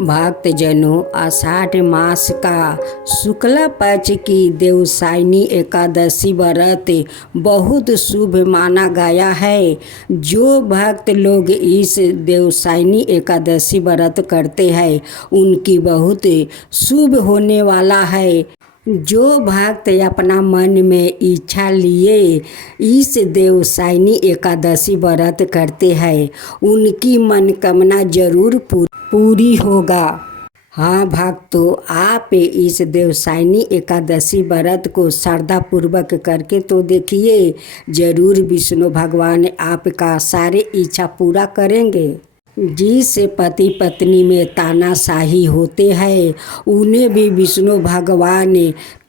भक्तजनों, आषाढ़ मास का शुक्ला पक्ष की देवसायनी एकादशी व्रत बहुत शुभ माना गया है। जो भक्त लोग इस देवसायनी एकादशी व्रत करते हैं उनकी बहुत शुभ होने वाला है। जो भक्त अपना मन में इच्छा लिए इस देवसायनी एकादशी व्रत करते हैं उनकी मनोकामना जरूर पूरी होगा। हाँ भक्तों, आप इस देवसायनी एकादशी व्रत को श्रद्धापूर्वक करके तो देखिए, जरूर विष्णु भगवान आपका सारे इच्छा पूरा करेंगे। जिस पति पत्नी में तानाशाही होते हैं उन्हें भी विष्णु भगवान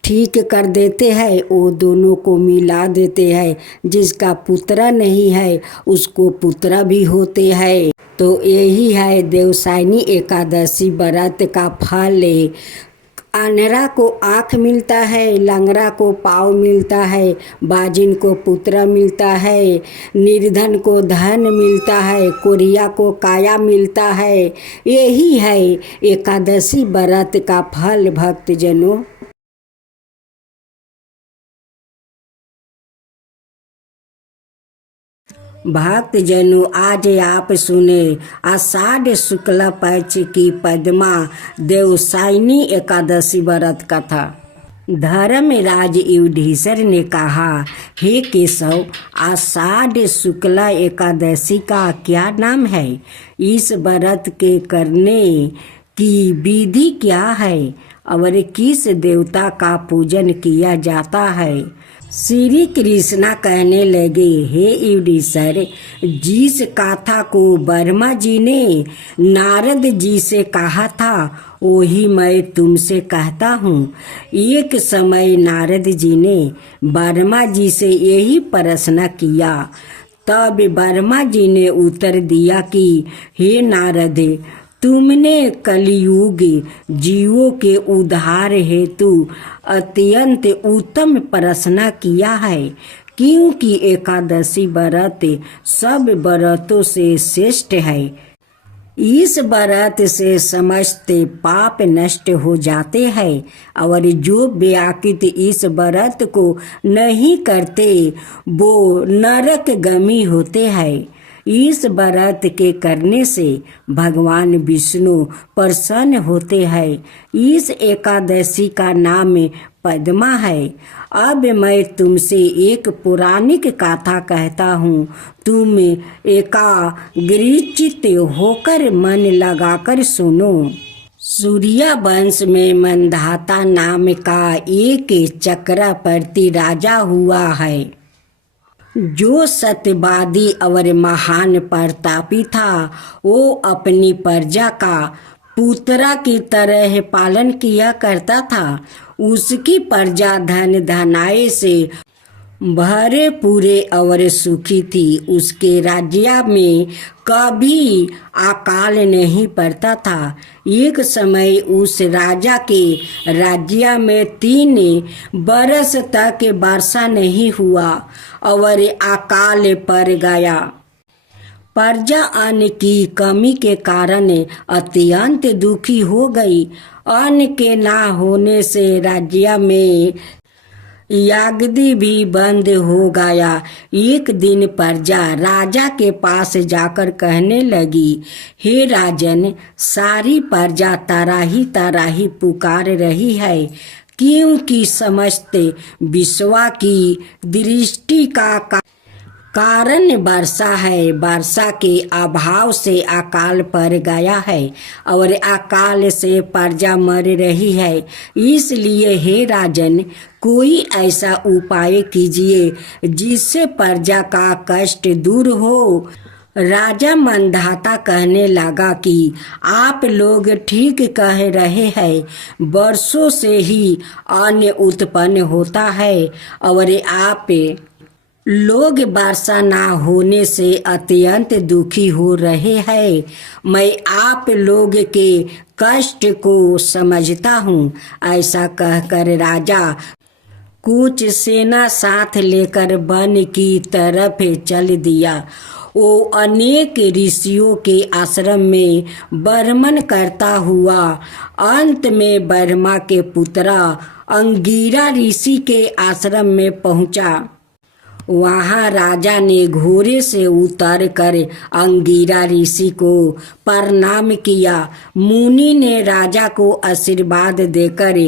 ठीक कर देते हैं, वो दोनों को मिला देते हैं। जिसका पुत्र नहीं है उसको पुत्र भी होते हैं। तो यही है देवसायनी एकादशी व्रत का फल। अंधरा को आँख मिलता है, लंगड़ा को पाँव मिलता है, बाजिन को पुत्र मिलता है, निर्धन को धन मिलता है, कोरिया को काया मिलता है। यही है एकादशी व्रत का फल भक्तजनों। भक्तजनों, आज आप सुने आषाढ़ शुक्ला पक्ष की पद्मा देवसायनी एकादशी व्रत कथा। धर्मराज युधिष्ठिर ने कहा, हे केशव, आषाढ़ शुक्ला एकादशी का क्या नाम है? इस व्रत के करने की विधि क्या है और किस देवता का पूजन किया जाता है? श्री कृष्णा कहने लगे, हे युधिष्ठिर, जिस कथा को ब्रह्मा जी ने नारद जी से कहा था वही मैं तुमसे कहता हूँ। एक समय नारद जी ने ब्रह्मा जी से यही प्रश्न किया। तब ब्रह्मा जी ने उत्तर दिया कि हे नारद, तुमने कलियुग जीवों के उद्धार हेतु अत्यंत उत्तम प्रश्न किया है, क्योंकि एकादशी व्रत सब व्रतों से श्रेष्ठ है। इस व्रत से समस्त पाप नष्ट हो जाते हैं और जो व्याकृत इस व्रत को नहीं करते वो नरकगामी होते हैं। इस व्रत के करने से भगवान विष्णु प्रसन्न होते हैं। इस एकादशी का नाम पद्मा है। अब मैं तुमसे एक पौराणिक कथा कहता हूँ, तुम एकाग्रचित्त होकर मन लगाकर सुनो। सूर्य वंश में मंधाता नाम का एक चक्रवर्ती राजा हुआ है, जो सत्यवादी और महान प्रतापी था। वो अपनी प्रजा का पुत्रा की तरह पालन किया करता था। उसकी प्रजा धन धनाए से भरे पूरे और सुखी थी। उसके राज्य में कभी अकाल नहीं पड़ता था। एक समय उस राजा के राज्य में 3 बरस तक वर्षा नहीं हुआ और अकाल पड़ गया। प्रजा अन्न की कमी के कारण अत्यंत दुखी हो गई। अन्न के ना होने से राज्य में यागदी भी बंद हो गया। एक दिन प्रजा राजा के पास जाकर कहने लगी, हे राजन, सारी प्रजा तराही पुकार रही है, क्योंकि समस्त विश्व की दृष्टि का कारण वर्षा है। वर्षा के अभाव से अकाल पड़ गया है और अकाल से प्रजा मर रही है। इसलिए हे राजन, कोई ऐसा उपाय कीजिए जिससे प्रजा का कष्ट दूर हो। राजा मंधाता कहने लगा कि आप लोग ठीक कह रहे हैं, वर्षों से ही अन्न उत्पन्न होता है और आप लोग वर्षा ना होने से अत्यंत दुखी हो रहे हैं। मैं आप लोग के कष्ट को समझता हूँ। ऐसा कहकर राजा कुछ सेना साथ लेकर वन की तरफ चल दिया। वो अनेक ऋषियों के आश्रम में भ्रमण करता हुआ अंत में ब्रह्मा के पुत्र अंगिरा ऋषि के आश्रम में पहुंचा। वहाँ राजा ने घोड़े से उतर कर अंगिरा ऋषि को प्रणाम किया। मुनि ने राजा को आशीर्वाद देकर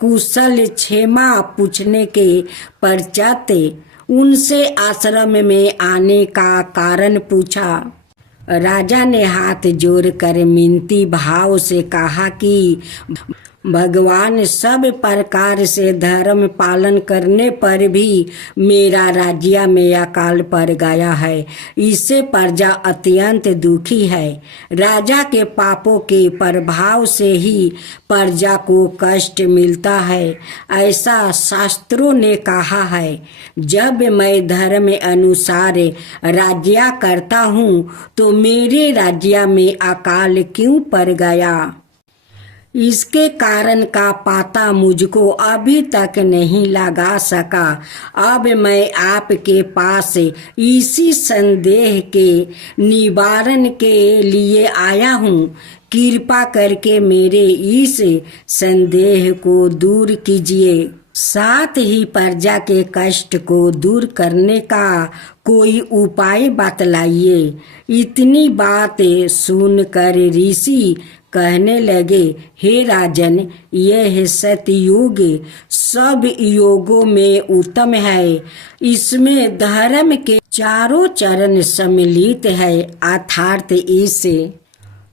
कुशल क्षेमा पूछने के पश्चात उनसे आश्रम में आने का कारण पूछा। राजा ने हाथ जोड़कर मिनती भाव से कहा कि भगवान, सब प्रकार से धर्म पालन करने पर भी मेरा राज्य में अकाल पड़ गया है। इससे प्रजा अत्यंत दुखी है। राजा के पापों के प्रभाव से ही प्रजा को कष्ट मिलता है, ऐसा शास्त्रों ने कहा है। जब मैं धर्म अनुसार राज्य करता हूँ तो मेरे राज्य में अकाल क्यों पड़ गया? इसके कारण का पता मुझको अभी तक नहीं लगा सका। अब मैं आपके पास इसी संदेह के निवारण के लिए आया हूँ। कृपा करके मेरे इस संदेह को दूर कीजिए, साथ ही प्रजा के कष्ट को दूर करने का कोई उपाय बतलाइए। इतनी बातें सुनकर ऋषि कहने लगे, हे राजन, यह सतयुग सब योगों में उत्तम है। इसमें धर्म के चारों चरण सम्मिलित है, अर्थात इस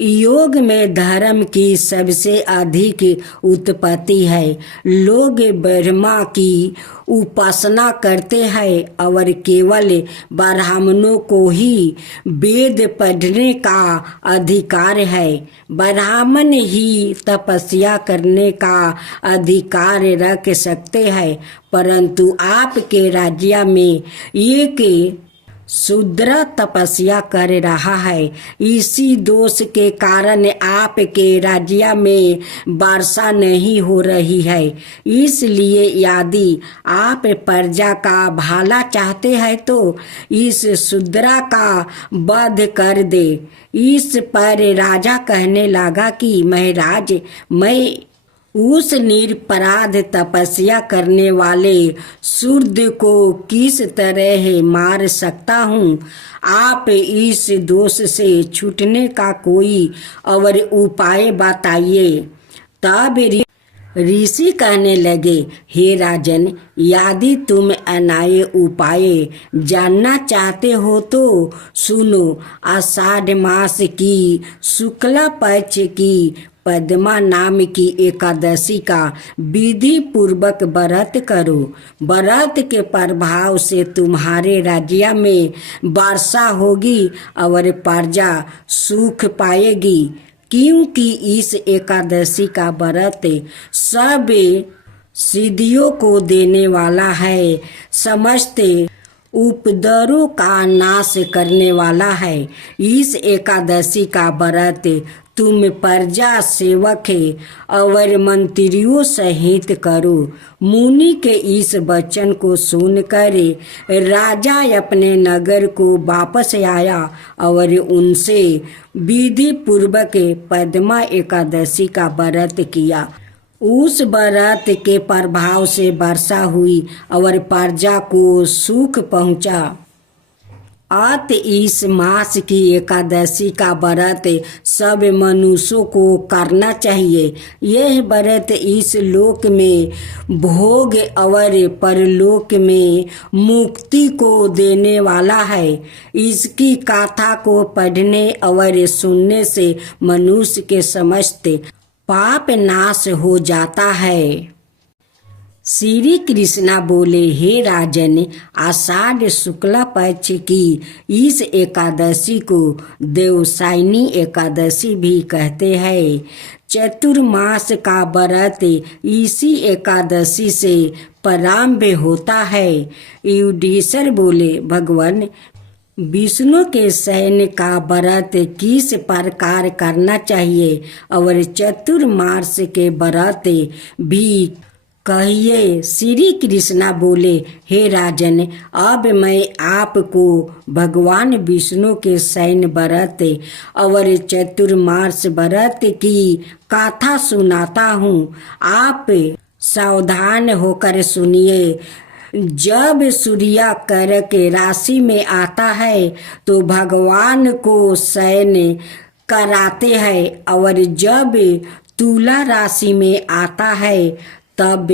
योग में धर्म की सबसे अधिक उत्पत्ति है। लोग ब्रह्मा की उपासना करते हैं और केवल ब्राह्मणों को ही वेद पढ़ने का अधिकार है। ब्राह्मण ही तपस्या करने का अधिकार रख सकते हैं, परंतु आपके राज्य में एक शूद्र तपस्या कर रहा है। इसी दोष के कारण आपके राज्य में वर्षा नहीं हो रही है। इसलिए यदि आप प्रजा का भला चाहते हैं तो इस शूद्र का वध कर दे। इस पर राजा कहने लगा कि महाराज, मैं उस निरपराध तपस्या करने वाले शूद्र को किस तरह मार सकता हूँ? आप इस दोष से छूटने का कोई और उपाय बताइए। तब ऋषि कहने लगे, हे राजन, यदि तुम अन्याय उपाय जानना चाहते हो तो सुनो। आषाढ़ मास की शुक्ला पक्ष की पद्मा नाम की एकादशी का विधि पूर्वक व्रत करो। व्रत के प्रभाव से तुम्हारे राज्य में वर्षा होगी और प्रजा सुख पाएगी, क्योंकि इस एकादशी का व्रत सब सिद्धियों को देने वाला है, समस्त उपद्रवों का नाश करने वाला है। इस एकादशी का व्रत तुम प्रजा सेवक और मंत्रियों सहित करो। मुनि के इस वचन को सुनकर राजा अपने नगर को वापस आया और उनसे विधि पूर्वक पद्मा एकादशी का व्रत किया। उस व्रत के प्रभाव से वर्षा हुई और प्रजा को सुख पहुंचा। अत इस मास की एकादशी का व्रत सब मनुष्यों को करना चाहिए। यह व्रत इस लोक में भोग और परलोक में मुक्ति को देने वाला है। इसकी गाथा को पढ़ने और सुनने से मनुष्य के समस्त पाप नाश हो जाता है। श्री कृष्णा बोले, हे राजन, आषाढ़ शुक्ला पक्ष की इस एकादशी को देवसायनी एकादशी भी कहते हैं। चतुर्मास का व्रत इसी एकादशी से प्रारंभ होता है। युधिष्ठिर बोले, भगवान, विष्णु के सैन्य का व्रत किस प्रकार करना चाहिए और चतुर्मास के व्रत भी कहिए। श्री कृष्णा बोले, हे राजन, अब मैं आपको भगवान विष्णु के शयन व्रत और चतुर्मास व्रत की कथा सुनाता हूँ। आप सावधान होकर सुनिए। जब सूर्य कर्क राशि में आता है तो भगवान को शयन कराते हैं, और जब तुला राशि में आता है तब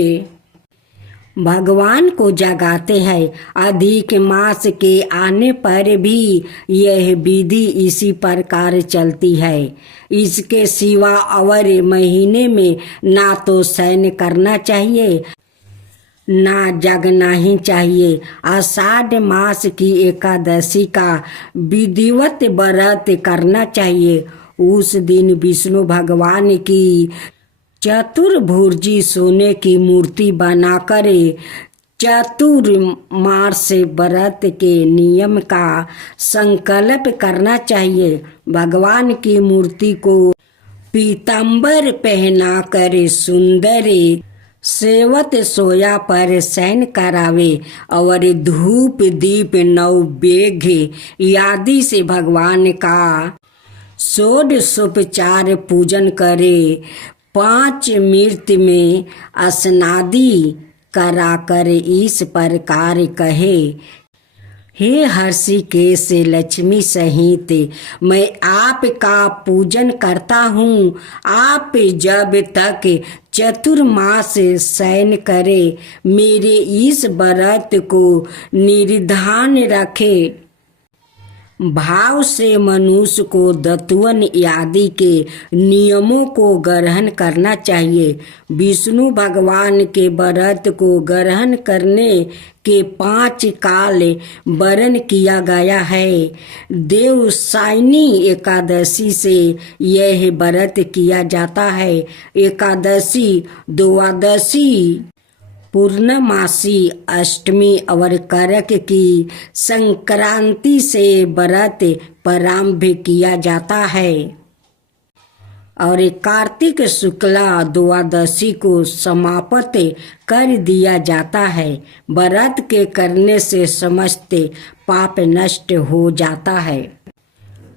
भगवान को जगाते हैं। अधिक मास के आने पर भी यह विधि इसी प्रकार चलती है। इसके सिवा और महीने में ना तो शयन करना चाहिए ना जगना ही चाहिए। आषाढ़ मास की एकादशी का विधिवत व्रत करना चाहिए। उस दिन विष्णु भगवान की चतुर्भुजी सोने की मूर्ति बनाकर चतुर्मास व्रत के नियम का संकल्प करना चाहिए। भगवान की मूर्ति को पीताम्बर पहनाकर सुंदर सेवत सोया पर शयन करावे और धूप दीप नैवेद्य आदि से भगवान का षोडशोपचार पूजन करे। 5 मिनट में स्नादि कराकर इस प्रकार कहे, हे हर्षिकेश लक्ष्मी सहित मैं आपका पूजन करता हूँ। आप जब तक चतुर्मास शयन करे मेरे इस व्रत को निर्धान रखे। भाव से मनुष्य को दत्वन आदि के नियमों को ग्रहण करना चाहिए। विष्णु भगवान के व्रत को ग्रहण करने के 5 काल वर्णन किया गया है। देवसायनी एकादशी से यह व्रत किया जाता है। एकादशी, द्वादशी, पूर्णमासी, अष्टमी और करक की संक्रांति से व्रत प्रारंभ किया जाता है और कार्तिक शुक्ला द्वादशी को समाप्त कर दिया जाता है। व्रत के करने से समस्त पाप नष्ट हो जाता है।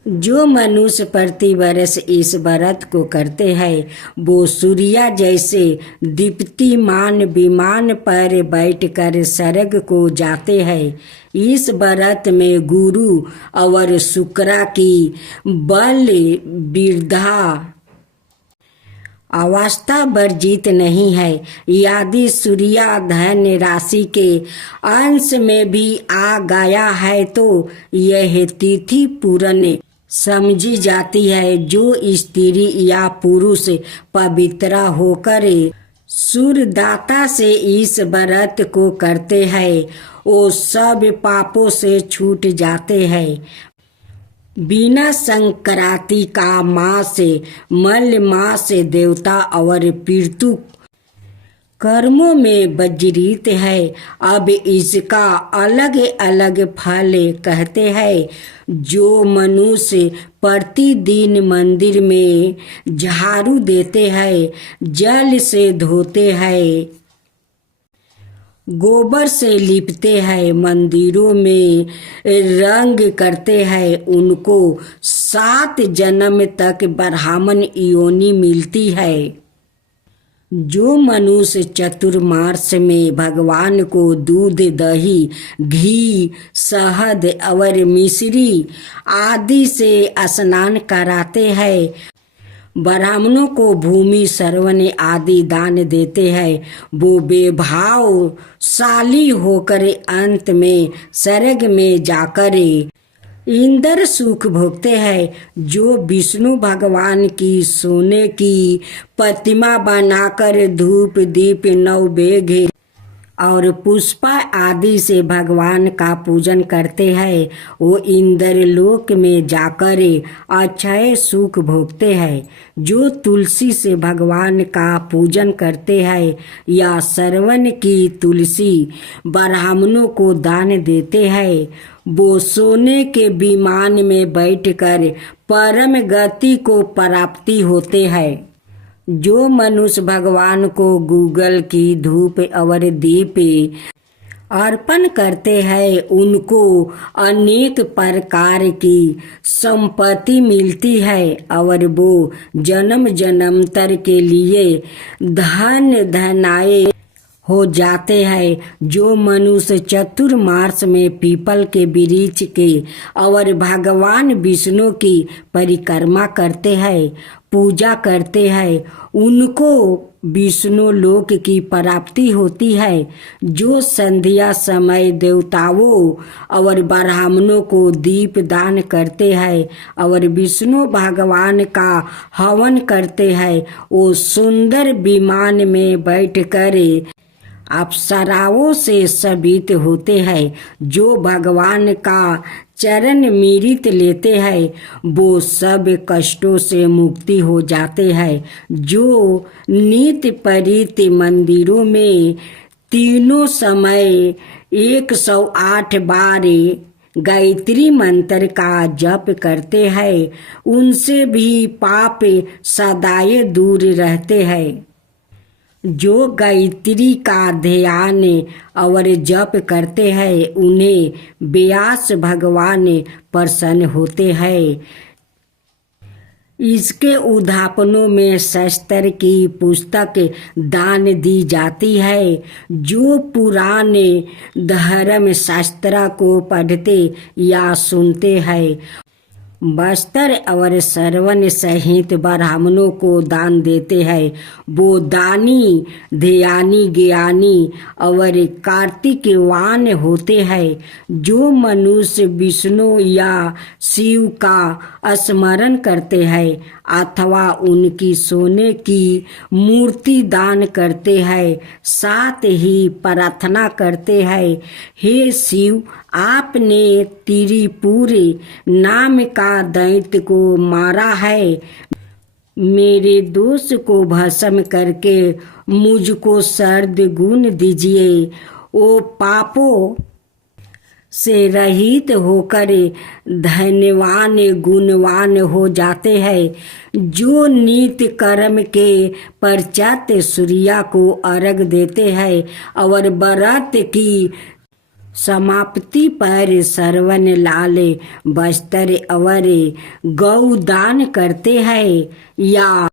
जो मनुष्य प्रतिवर्ष इस व्रत को करते हैं वो सूर्य जैसे दीप्तिमान विमान पर बैठकर स्वर्ग को जाते हैं। इस व्रत में गुरु और शुक्र की बल वृद्धा अवस्था वर्जित नहीं है। यदि सूर्य धन राशि के अंश में भी आ गया है तो यह तिथि पूर्ण समझी जाती है। जो स्त्री या पुरुष पवित्र होकर सूर्यदाता से इस व्रत को करते हैं वो सब पापों से छूट जाते हैं। बिना संक्रांति का मास मल मास देवता और पितृ कर्मों में वर्जित है। अब इसका अलग अलग फल कहते हैं। जो मनुष्य प्रतिदिन मंदिर में झाड़ू देते हैं, जल से धोते हैं, गोबर से लिपते हैं, मंदिरों में रंग करते हैं, उनको 7 जन्म तक ब्राह्मण योनि मिलती है। जो मनुष्य चतुर्मास में भगवान को दूध, दही, घी, शहद और मिश्री आदि से स्नान कराते हैं, ब्राह्मणों को भूमि, श्रवण आदि दान देते हैं, वो बेभावशाली होकर अंत में स्वर्ग में जाकर इंद्र सुख भोगते हैं। जो विष्णु भगवान की सोने की प्रतिमा बनाकर धूप दीप नैवेद्य और पुष्प आदि से भगवान का पूजन करते हैं वो इंद्रलोक में जाकर अक्षय सुख भोगते हैं। जो तुलसी से भगवान का पूजन करते हैं या श्रवण की तुलसी ब्राह्मणों को दान देते हैं वो सोने के विमान में बैठकर परम गति को प्राप्ति होते हैं। जो मनुष्य भगवान को गूगल की धूप और दीप अर्पण करते हैं उनको अनेक प्रकार की संपत्ति मिलती है और वो जन्म जन्मांतर के लिए धन धनाए हो जाते हैं। जो मनुष्य चतुर्मास में पीपल के वृक्ष के और भगवान विष्णु की परिक्रमा करते हैं, पूजा करते हैं, उनको विष्णु लोक की प्राप्ति होती है। जो संध्या समय देवताओं और ब्राह्मणों को दीप दान करते हैं और विष्णु भगवान का हवन करते हैं, वो सुंदर विमान में बैठकर अप्सराओं से सभित होते हैं। जो भगवान का चरण मिरित लेते हैं वो सब कष्टों से मुक्ति हो जाते हैं। जो नित्य परित मंदिरों में तीनों समय 108 बार गायत्री मंत्र का जप करते हैं उनसे भी पाप सदाए दूर रहते हैं। जो गायत्री का ध्यान और जप करते हैं उन्हें व्यास भगवान प्रसन्न होते हैं। इसके उद्यापनों में शास्त्र की पुस्तक दान दी जाती है। जो पुराने धर्म शास्त्र को पढ़ते या सुनते हैं वस्त्र और श्रवण सहित ब्राह्मणों को दान देते हैं वो दानी ध्यानी ज्ञानी और कार्तिकवान होते हैं। जो मनुष्य विष्णु या शिव का स्मरण करते हैं अथवा उनकी सोने की मूर्ति दान करते हैं साथ ही प्रार्थना करते हैं, हे शिव आपने त्रिपुर नाम का दैत्य को मारा है, मेरे दोष को भस्म करके मुझको सर्द गुण दीजिए। वो पापों से रहित होकर धन्यवान गुणवान हो जाते हैं। जो नित्य कर्म के पश्चात सूर्य को अर्घ देते हैं और व्रत की समाप्ति पर श्रवण लाल वस्त्र और गौ दान करते हैं या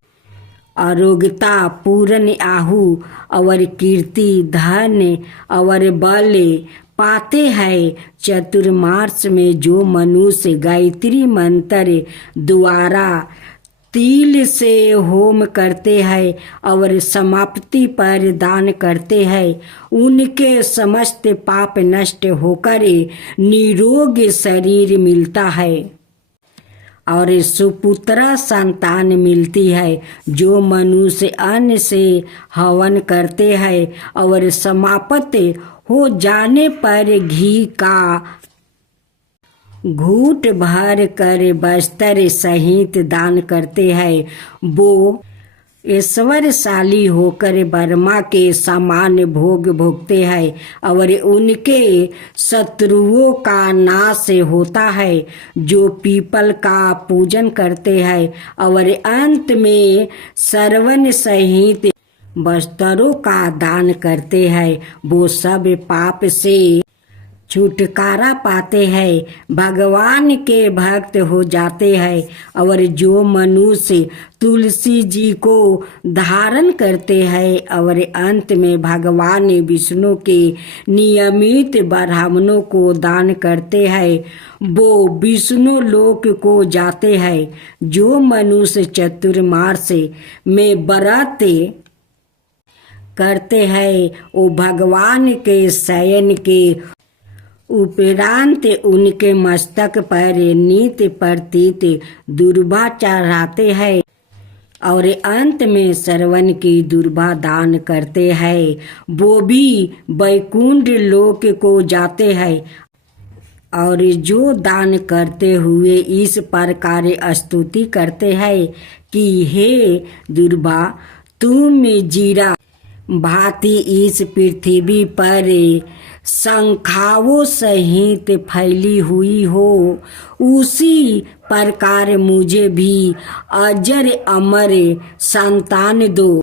अरोगता पूर्ण आहु और कीर्ति धन और बल पाते हैं। चतुर्मास में जो मनुष्य गायत्री मंत्र द्वारा तिल से होम करते हैं और समाप्ति पर दान करते हैं उनके समस्त पाप नष्ट होकर निरोग शरीर मिलता है और सुपुत्र संतान मिलती है। जो मनुष्य अन्न से हवन करते हैं और समाप्त हो जाने पर घी का घूंट भर कर वस्त्र सहित दान करते हैं वो ईश्वरशाली होकर ब्रह्मा के समान भोग भोगते हैं और उनके शत्रुओं का नाश होता है। जो पीपल का पूजन करते हैं और अंत में श्रवण सहित वस्त्रों का दान करते हैं वो सब पाप से छुटकारा पाते हैं, भगवान के भक्त हो जाते हैं। और जो मनुष्य तुलसी जी को धारण करते हैं और अंत में भगवान विष्णु के नियमित ब्राह्मणों को दान करते हैं वो विष्णु लोक को जाते हैं। जो मनुष्य चतुर्मास में व्रत करते हैं वो भगवान के शयन के उपरांत उनके मस्तक पर नित्य प्रतीत दुर्वा चढ़ाते हैं और अंत में श्रवण की दुर्वा दान करते हैं वो भी वैकुंठ लोक को जाते हैं। और जो दान करते हुए इस प्रकार स्तुति करते हैं कि हे दुर्वा तुम जीरा भांति इस पृथ्वी पर संख्याओं सहित फैली हुई हो, उसी प्रकार मुझे भी अजर अमर संतान दो।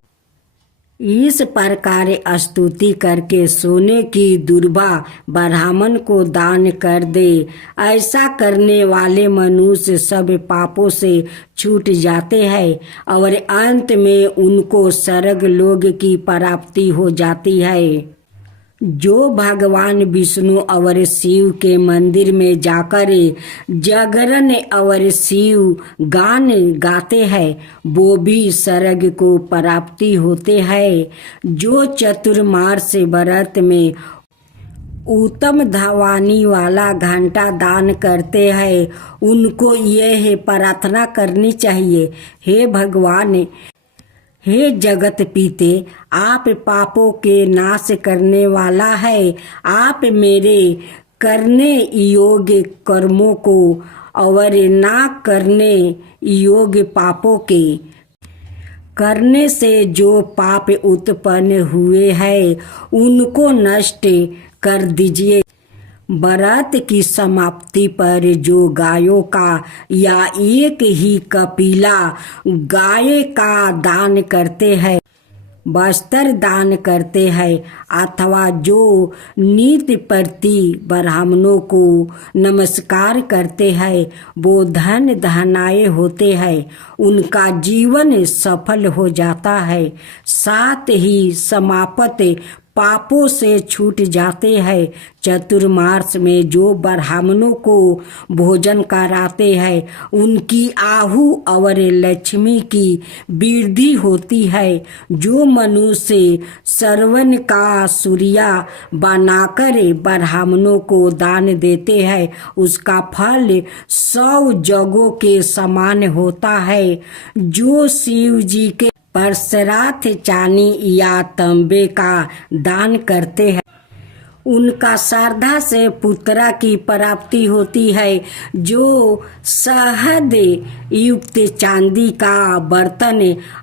इस प्रकार स्तुति करके सोने की दुर्बा ब्राह्मण को दान कर दे। ऐसा करने वाले मनुष्य सब पापों से छूट जाते हैं और अंत में उनको स्वर्ग लोक की प्राप्ति हो जाती है। जो भगवान विष्णु और शिव के मंदिर में जाकर जागरण और शिव गान गाते हैं, वो भी स्वर्ग को प्राप्ति होते हैं। जो चतुर्मास व्रत में उत्तम ध्वनि वाला घंटा दान करते हैं, उनको यह प्रार्थना करनी चाहिए, हे भगवान, हे जगत पीते, आप पापों के नाश करने वाला है। आप मेरे करने योग्य कर्मों को और ना करने योग्य पापों के करने से जो पाप उत्पन्न हुए हैं, उनको नष्ट कर दीजिए। व्रत की समाप्ति पर जो गायों का या एक ही कपिला गाय का दान करते हैं, वस्त्र दान करते हैं, अथवा जो नित्य प्रति ब्राह्मणों को नमस्कार करते हैं, वो धन धनाए होते हैं, उनका जीवन सफल हो जाता है। साथ ही समाप्त पापों से छूट जाते हैं। चतुर्मास में जो ब्राह्मणों को भोजन कराते हैं, उनकी आहु और लक्ष्मी की वृद्धि होती है। जो मनुष्य श्रवण का सूर्या बनाकर ब्राह्मणों को दान देते हैं, उसका फल 100 जगों के समान होता है। जो शिव जी के परसराथ चांदी या तांबे का दान करते हैं, उनका श्रद्धा से पुत्रा की प्राप्ति होती है। जो शहद युक्त चांदी का बर्तन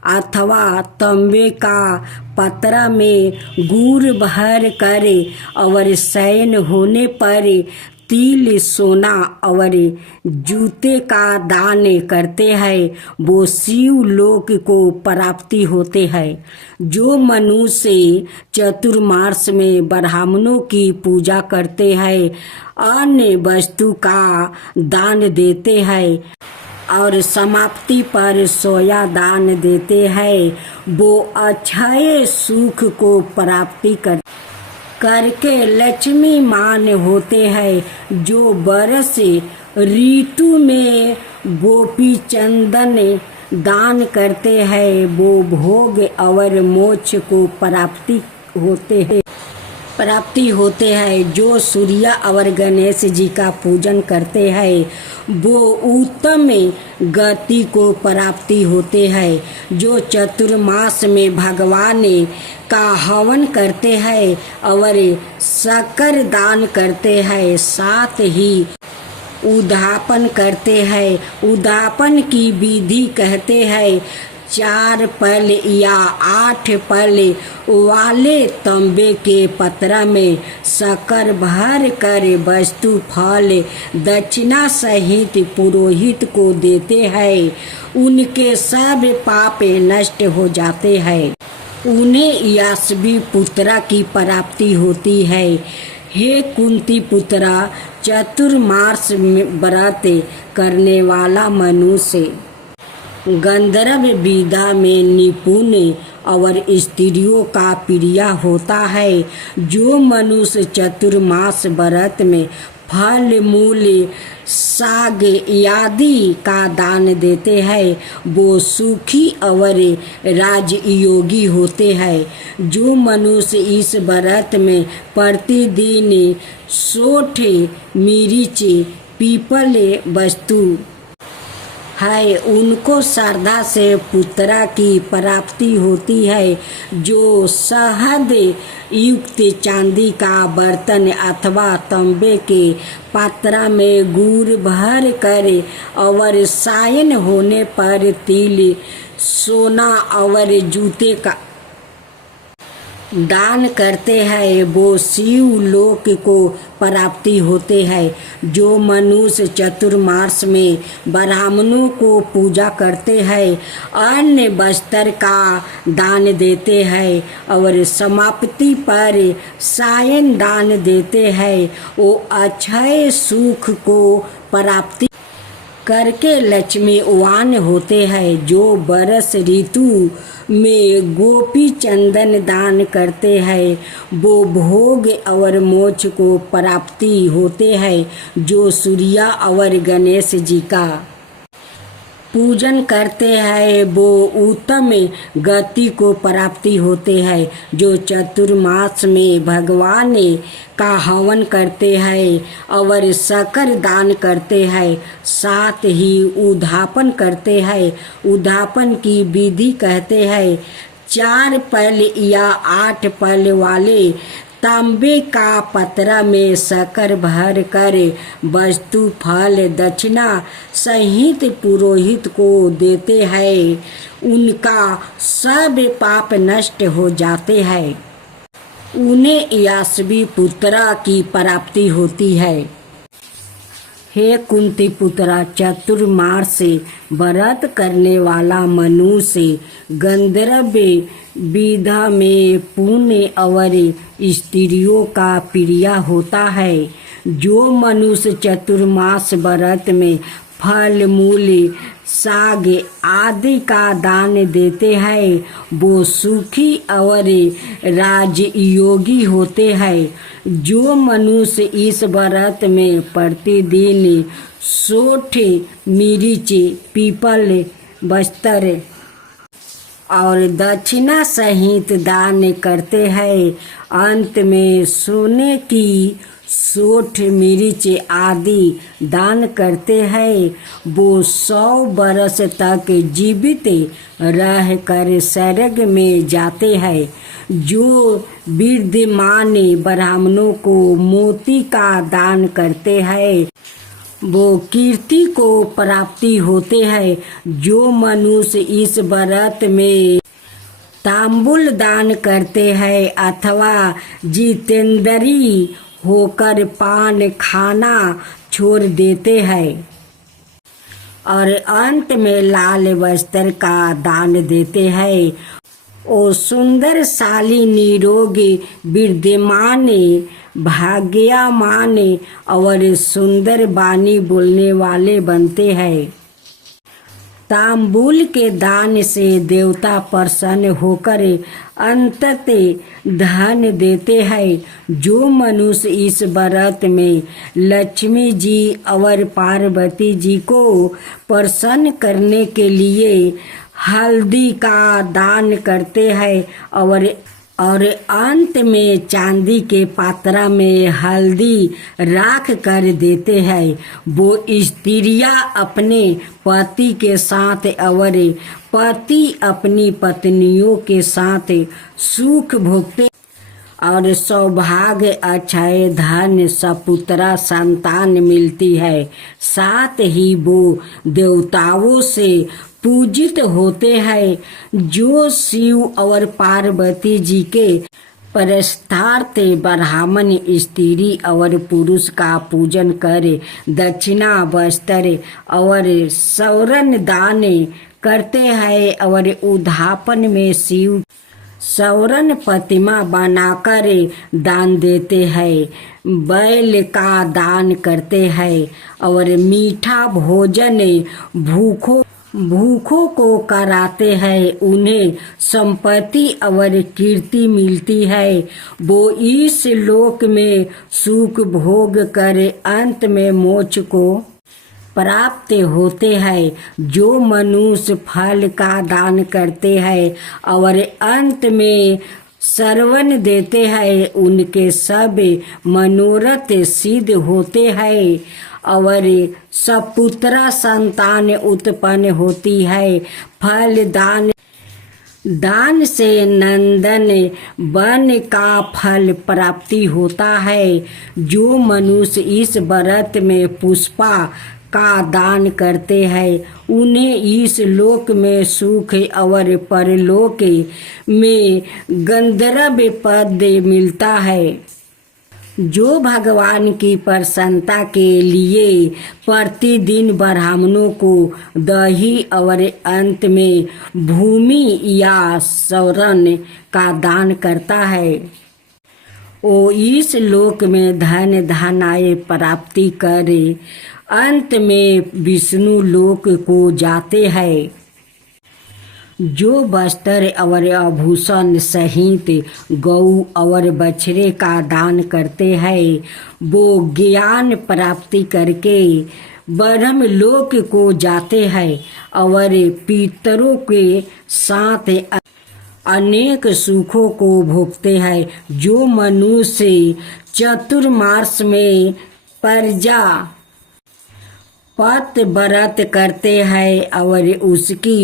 अथवा तांबे का पत्रा में गुड़ भर कर और शयन होने पर तिल, सोना और जूते का दान करते हैं, वो शिव लोक को प्राप्ति होते हैं। जो मनुष्य चतुर्मास में ब्राह्मणों की पूजा करते हैं, अन्य वस्तु का दान देते हैं और समाप्ति पर सोया दान देते हैं, वो अक्षय सुख को प्राप्ति करके लक्ष्मी मान होते हैं। जो बरस ऋतु में गोपी चंदन दान करते हैं, वो भोग और मोक्ष को प्राप्ति होते हैं। जो सूर्य और गणेश जी का पूजन करते हैं, वो उत्तम गति को प्राप्ति होते हैं। जो चतुर्मास में भगवान का हवन करते हैं और शक्कर दान करते हैं, साथ ही उद्यापन करते हैं। उद्यापन की विधि कहते हैं 4 पल या 8 पल वाले तांबे के पत्रा में शक्कर भर कर वस्तु फल दक्षिणा सहित पुरोहित को देते हैं। उनके सब पाप नष्ट हो जाते हैं। उन्हें यशस्वी पुत्रा की प्राप्ति होती है। हे कुंती पुत्रा, चतुर्मास व्रत करने वाला मनुष्य गंधर्व विद्या में निपुण और स्त्रियों का प्रिय होता है। जो मनुष्य चतुर्मास व्रत में फल मूल साग आदि का दान देते हैं, वो सुखी और राजयोगी होते हैं। जो मनुष्य इस व्रत में प्रतिदिन 100 मिर्च पीपल वस्तु है, उनको श्रद्धा से पुत्रा की प्राप्ति होती है। जो शहद युक्त चांदी का बर्तन अथवा तांबे के पात्रा में गुड़ भर कर और शयन होने पर तिल, सोना और जूते का दान करते हैं वो शिव लोक को प्राप्ति होते हैं। जो मनुष्य चतुर्मास में ब्राह्मणों को पूजा करते हैं, अन्न वस्त्र का दान देते हैं और समाप्ति पर सायन दान देते हैं, वो अक्षय सुख को प्राप्ति करके लक्ष्मीवान होते हैं। जो बरस ऋतु में गोपी चंदन दान करते हैं, वो भोग और मोक्ष को प्राप्ति होते हैं। जो सूर्य और गणेश जी का पूजन करते हैं, वो उत्तम गति को प्राप्ति होते हैं। जो चतुर्मास में भगवान का हवन करते हैं और शक्कर दान करते हैं, साथ ही उद्यापन करते हैं। उद्यापन की विधि कहते हैं 4 पल या 8 पल वाले तांबे का पतरा में शक्कर भर कर वस्तु फल दक्षिणा सहित पुरोहित को देते हैं, उनका सब पाप नष्ट हो जाते हैं। उन्हें यशस्वी पुत्र की प्राप्ति होती है। हे कुंती पुत्रा, चतुर्मास से व्रत करने वाला मनुष्य गंधर्व विधा में पुण्य और स्त्रियों का प्रिय होता है। जो मनुष्य चतुर्मास व्रत में फल मूल साग आदि का दान देते हैं, वो सुखी और राजयोगी होते हैं। जो मनुष्य इस व्रत में प्रतिदिन 60 मिर्च पीपल वस्त्र और दक्षिणा सहित दान करते हैं, अंत में सोने की 60 मिर्च आदि दान करते हैं, वो 100 वर्ष तक जीवित रहकर स्वर्ग में जाते हैं। जो विद्यमान ब्राह्मणों को मोती का दान करते हैं, वो कीर्ति को प्राप्ति होते हैं। जो मनुष्य इस व्रत में तांबुल दान करते हैं अथवा जितेंद्री होकर पान खाना छोड़ देते हैं और अंत में लाल वस्त्र का दान देते हैं, ओ सुंदरशाली निरोगी विद्यमान भाग्यमान और सुंदर वाणी बोलने वाले बनते हैं। तांबूल के दान से देवता प्रसन्न होकर अंततः धन देते हैं। जो मनुष्य इस व्रत में लक्ष्मी जी और पार्वती जी को प्रसन्न करने के लिए हल्दी का दान करते हैं और अंत में चांदी के पात्रा में हल्दी राख कर देते हैं, वो स्त्रियां अपने पति के साथ और पति अपनी पत्नियों के साथ सुख भोगते और सौभाग्य अक्षय धन सपुत्रा संतान मिलती है। साथ ही वो देवताओं से पूजित होते हैं। जो शिव और पार्वती जी के परस्तार्थ ब्राह्मण स्त्री और पुरुष का पूजन करे, दक्षिणा वस्त्र और सौरन दान करते हैं और उद्यापन में शिव सौरन प्रतिमा बनाकर दान देते हैं, बैल का दान करते हैं और मीठा भोजन भूखों को कराते हैं, उन्हें संपत्ति और कीर्ति मिलती है। वो इस लोक में सुख भोग कर अंत में मोक्ष को प्राप्त होते हैं। जो मनुष्य फल का दान करते हैं और अंत में श्रवण देते हैं, उनके सब मनोरथ सिद्ध होते हैं और सपुत्रा संतान उत्पन्न होती है। फल दान से नंदन वन का फल प्राप्ति होता है। जो मनुष्य इस व्रत में पुष्पा का दान करते हैं उन्हें इस लोक में सुख और परलोक में गंधर्व पद मिलता है। जो भगवान की प्रसन्नता के लिए प्रतिदिन ब्राह्मणों को दही और अंत में भूमि या स्वर्ण का दान करता है वो इस लोक में धन धनाय प्राप्ति करे अंत में विष्णु लोक को जाते हैं। जो वस्त्र और आभूषण सहित गौ और बछड़े का दान करते हैं वो ज्ञान प्राप्ति करके ब्रह्म लोक को जाते हैं और पितरों के साथ अनेक सुखों को भोगते हैं। जो मनुष्य चतुर्मास में प्रजा पत व्रत करते हैं और उसकी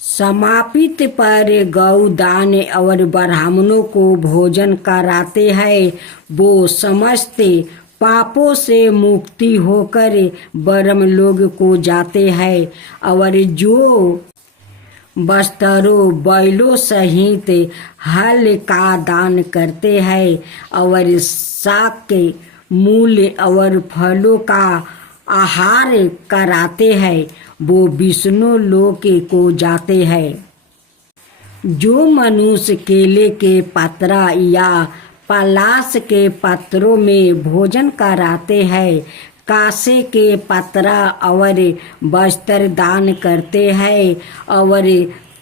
समापित पर गौदान और ब्राह्मणों को भोजन कराते हैं वो समस्त पापों से मुक्ति होकर ब्रह्म लोक को जाते हैं। और जो वस्त्रों बैलों सहित हल का दान करते हैं और शाक के मूल और फलों का आहार कराते हैं वो विष्णु लोक को जाते हैं। जो मनुष्य केले के पत्रा या पलाश के पत्रों में भोजन कराते हैं कासे के पत्रा और वस्त्र दान करते हैं और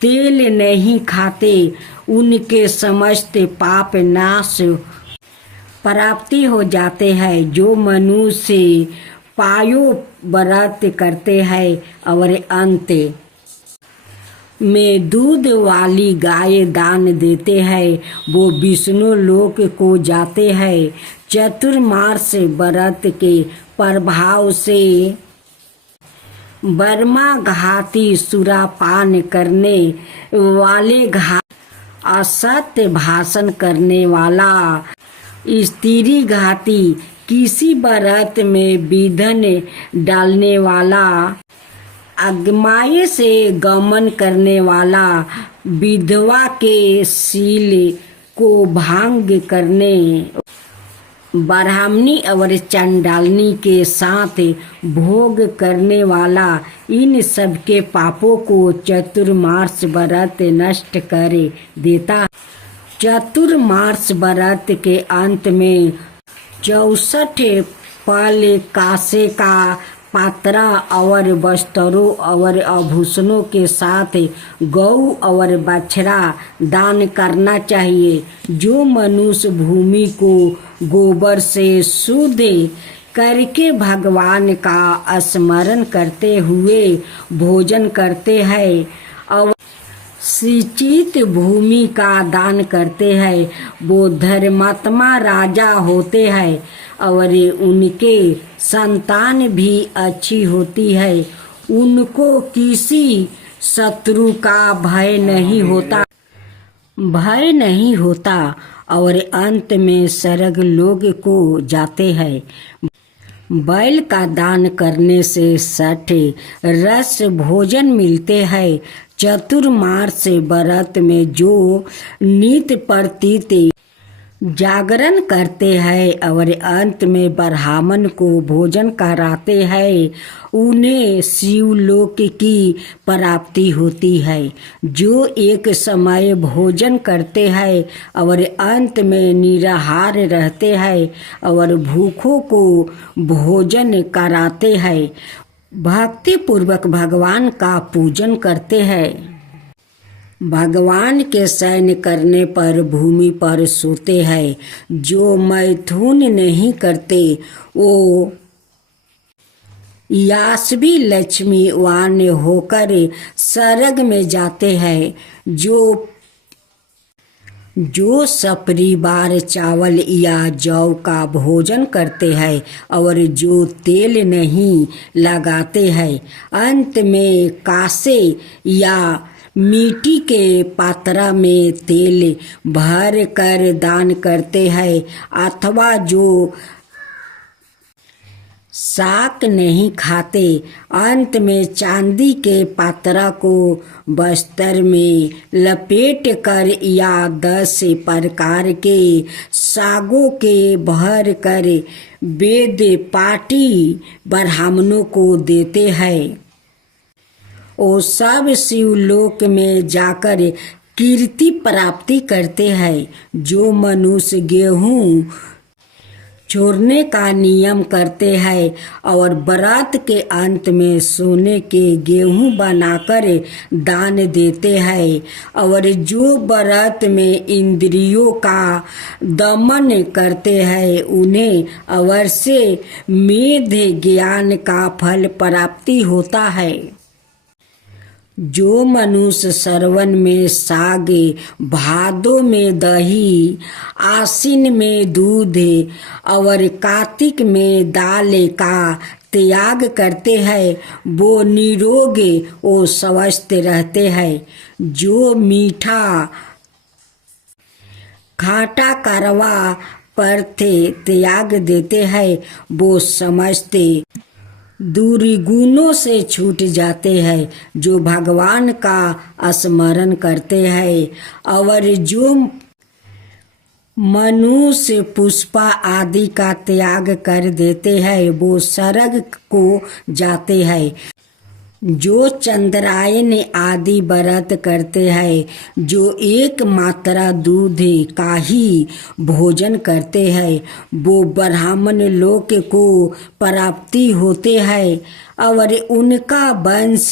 तेल नहीं खाते उनके समस्त पाप नाश प्राप्ति हो जाते हैं। जो मनुष्य पायो व्रत करते हैं और अंत में दूध वाली गाय दान देते हैं वो विष्णु लोक को जाते हैं। चतुर्मास व्रत के प्रभाव से बर्मा घाती सुरापान करने वाले असत्य भाषण करने वाला स्त्री घाती किसी व्रत में विघ्न डालने वाला अगमाई से गमन करने वाला विधवा के शील को भंग करने ब्राह्मणी और चंडालनी के साथ भोग करने वाला इन सबके पापों को चतुर्मास व्रत नष्ट कर देता। चतुर्मास व्रत के अंत में 64 फल कासे का पात्रा और वस्त्रों और आभूषणों के साथ गौ और बछड़ा दान करना चाहिए। जो मनुष्य भूमि को गोबर से शुद्ध करके भगवान का स्मरण करते हुए भोजन करते हैं और सिंचित भूमि का दान करते हैं वो धर्मात्मा राजा होते हैं और उनके संतान भी अच्छी होती है। उनको किसी शत्रु का भय नहीं होता और अंत में स्वर्ग लोक को जाते हैं। बैल का दान करने से 60 रस भोजन मिलते हैं। चतुर्मास व्रत में जो नित्य प्रतीत जागरण करते हैं और अंत में ब्राह्मण को भोजन कराते हैं उन्हें शिवलोक की प्राप्ति होती है। जो एक समय भोजन करते हैं और अंत में निराहार रहते हैं और भूखों को भोजन कराते हैं भक्ति पूर्वक भगवान का पूजन करते हैं। भगवान के शयन करने पर भूमि पर सोते हैं। जो मैथुन नहीं करते वो यास्वी लक्ष्मीवान होकर स्वर्ग में जाते हैं। जो सपरिवार चावल या जौ का भोजन करते हैं और जो तेल नहीं लगाते हैं अंत में कासे या मिट्टी के पात्रा में तेल भर कर दान करते हैं अथवा जो शाक नहीं खाते। अंत में चांदी के पात्रा को बस्तर में लपेट कर या 10 प्रकार के सागों के भर कर वेद पाठी ब्राह्मणों को देते हैं। वो सब शिवलोक में जाकर कीर्ति प्राप्ति करते हैं। जो मनुष्य गेहूं छोड़ने का नियम करते हैं और व्रत के अंत में सोने के गेहूं बनाकर दान देते हैं, और जो व्रत में इंद्रियों का दमन करते हैं, उन्हें अवश्य मेध ज्ञान का फल प्राप्ति होता है। जो मनुष्य श्रवण में साग, भादो में दही, आश्विन में दूध और कार्तिक में दाल का त्याग करते हैं, वो निरोग और स्वस्थ रहते हैं। जो मीठा खाटा करवा पड़ते त्याग देते हैं, वो समस्त दुर्गुणों से छूट जाते हैं। जो भगवान का स्मरण करते हैं और जो मनुष्य पुष्पा आदि का त्याग कर देते हैं, वो स्वर्ग को जाते हैं। जो चंद्रायन आदि व्रत करते हैं, जो एक मात्रा दूध का ही भोजन करते हैं, वो ब्राह्मण लोक को प्राप्ति होते हैं और उनका वंश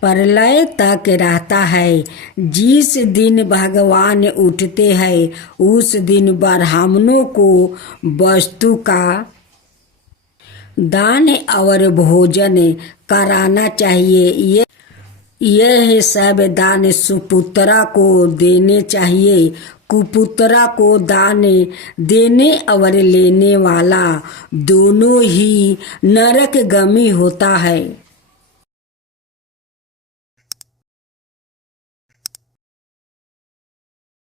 प्रलय तक रहता है। जिस दिन भगवान उठते हैं, उस दिन ब्राह्मणों को वस्तु का दान और भोजन कराना चाहिए। यह सब दान सुपुत्रा को देने चाहिए। कुपुत्रा को दान देने और लेने वाला दोनों ही नरकगामी होता है।